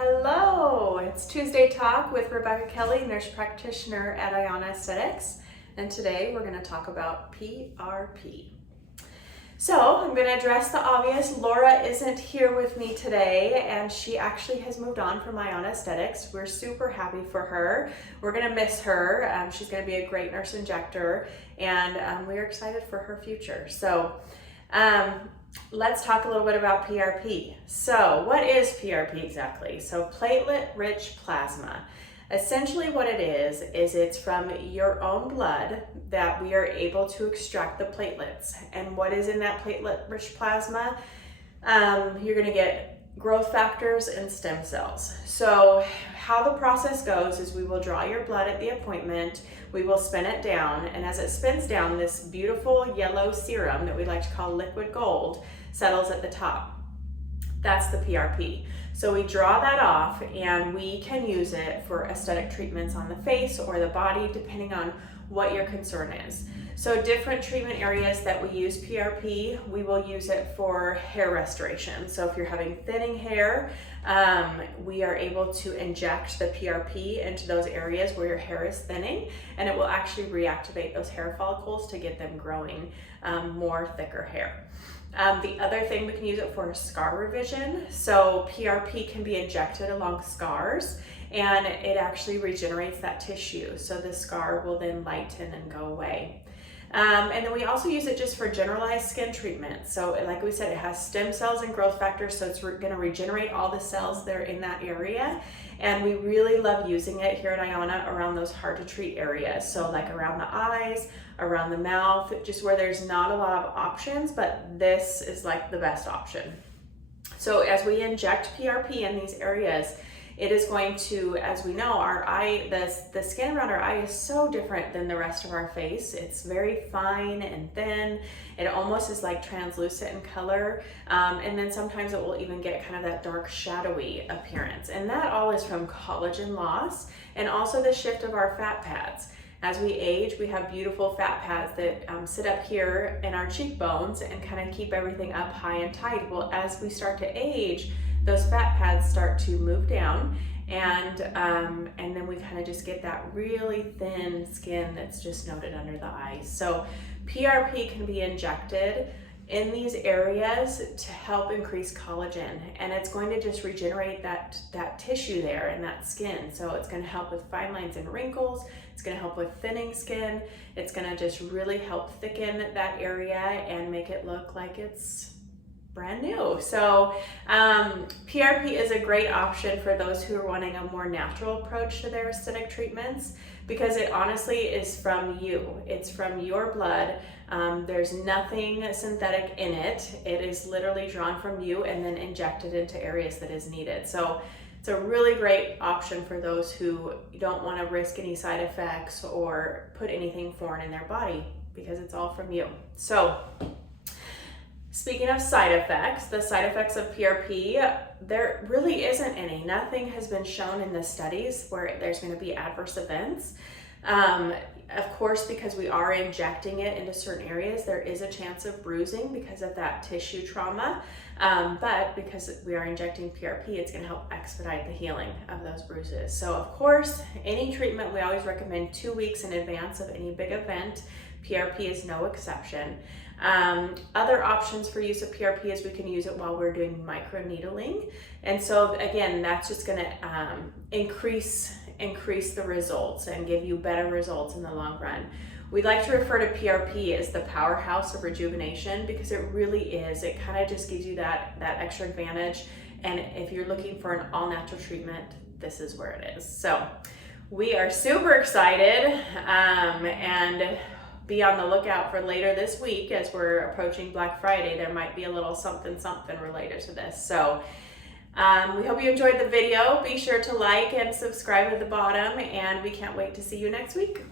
Hello, it's Tuesday Talk with Rebecca K, nurse practitioner at AIYANA Aesthetics, and today we're going to talk about PRP. So I'm going to address the obvious. Laura isn't here with me today, and she actually has moved on from AIYANA Aesthetics. We're super happy for her. We're going to miss her. She's going to be a great nurse injector, and we're excited for her future. So let's talk a little bit about PRP. So what is PRP exactly? So platelet-rich plasma. Essentially what it is it's from your own blood that we are able to extract the platelets. And what is in that platelet-rich plasma? You're gonna get growth factors and stem cells. So how the process goes is we will draw your blood at the appointment, we will spin it down, and as it spins down, this beautiful yellow serum that we like to call liquid gold settles at the top. That's the PRP. So we draw that off and we can use it for aesthetic treatments on the face or the body, depending on what your concern is. So different treatment areas that we use PRP, we will use it for hair restoration. So if you're having thinning hair, we are able to inject the PRP into those areas where your hair is thinning, and it will actually reactivate those hair follicles to get them growing more thicker hair. The other thing we can use it for is scar revision. So PRP can be injected along scars, and it actually regenerates that tissue. So the scar will then lighten and go away. And then we also use it just for generalized skin treatment. So like we said, it has stem cells and growth factors, so it's going to regenerate all the cells that are in that area. And we really love using it here at AIYANA around those hard to treat areas. So like around the eyes, around the mouth, just where there's not a lot of options, but this is like the best option. So as we inject PRP in these areas, it is going to, as we know, our eye, the skin around our eye is so different than the rest of our face. It's very fine and thin. It almost is like translucent in color. And then sometimes it will even get kind of that dark shadowy appearance. And that all is from collagen loss and also the shift of our fat pads. As we age, we have beautiful fat pads that sit up here in our cheekbones and kind of keep everything up high and tight. Well, as we start to age, those fat pads start to move down, and then we kind of just get that really thin skin that's just noted under the eyes. So PRP can be injected in these areas to help increase collagen, and it's going to just regenerate that tissue there and that skin. So it's going to help with fine lines and wrinkles. It's going to help with thinning skin. It's going to just really help thicken that area and make it look like it's brand new. So PRP is a great option for those who are wanting a more natural approach to their aesthetic treatments, because it honestly is from you. It's from your blood. There's nothing synthetic in it. It is literally drawn from you and then injected into areas that is needed. So it's a really great option for those who don't want to risk any side effects or put anything foreign in their body, because it's all from you. So speaking of side effects, the side effects of PRP, there really isn't any. Nothing has been shown in the studies where there's going to be adverse events. Of course, because we are injecting it into certain areas, there is a chance of bruising because of that tissue trauma. But because we are injecting PRP, it's going to help expedite the healing of those bruises. So of course, any treatment, we always recommend 2 weeks in advance of any big event. PRP is no exception. Other options for use of PRP is we can use it while we're doing microneedling. And so again, that's just going to increase the results and give you better results in the long run. We like to refer to PRP as the powerhouse of rejuvenation, because it really is. It kind of just gives you that extra advantage. And if you're looking for an all-natural treatment, this is where it is. So we are super excited, and be on the lookout for later this week as we're approaching Black Friday. There might be a little something related to this. So we hope you enjoyed the video. Be sure to like and subscribe at the bottom, and we can't wait to see you next week.